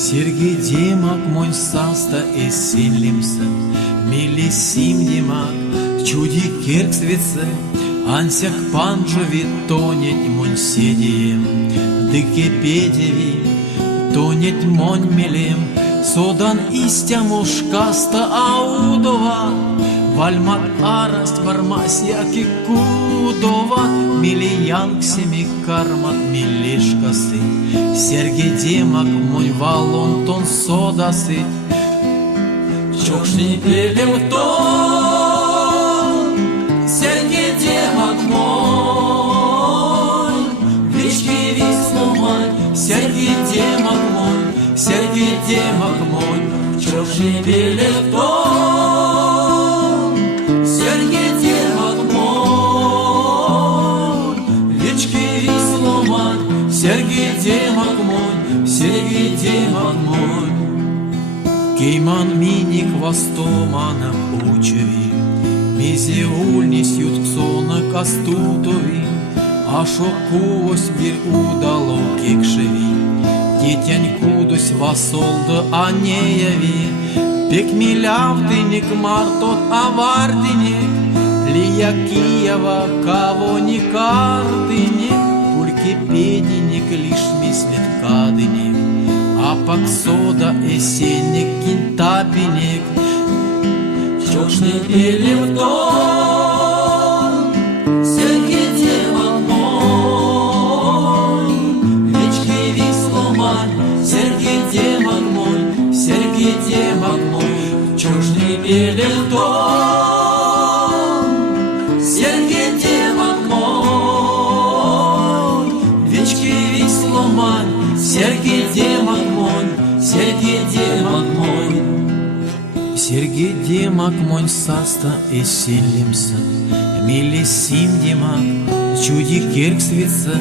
Сергей Демак мой саста эсселимсы, милисим Демак, чуди керксвице, ансяк панжови тонет монь седием, дыкепедеви тонет монь милем, содан истя мушкаста аудова, вальмат араст вармасьяки кудова, милиянксеми кармат милишкасы, Сергей Демак мой валон тон содасы, чокшни пелем тон, Сергей Демак мой, вечки висломай, Сергей Демак мой, Сергей Демак мой, чокшни пелем тон, Сергей Демак мой, вечки висломай, Сергей Демак мой, Сергей Демак мой. Кейман мини хвостомана учеви, мизи ульнис ютксона кастутови, а шокуось бир удало кекшеви, детянь кудось васолда анеяви, пек милявтыник мартот авардиник, лия Киева кого не картыник, пульки пединик лишь мислит кадыник, а паксода эсенник кинтапиник, чокшни пелем тон, Сергей Демак мой, вечки висломай, Сергей Демак мой, Сергей Демак мой, чокшни пелем тон, Сергей Демак мой, вечки висломай, Сергей Демак мой, Сергей Демак мой. Сергей Демак мой саста эсселимса, милисим Демак, чуди керксвица,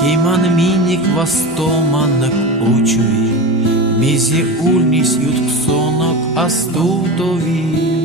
кейман миник вастоманок учуи, мизи ульнис ютксонок астутови.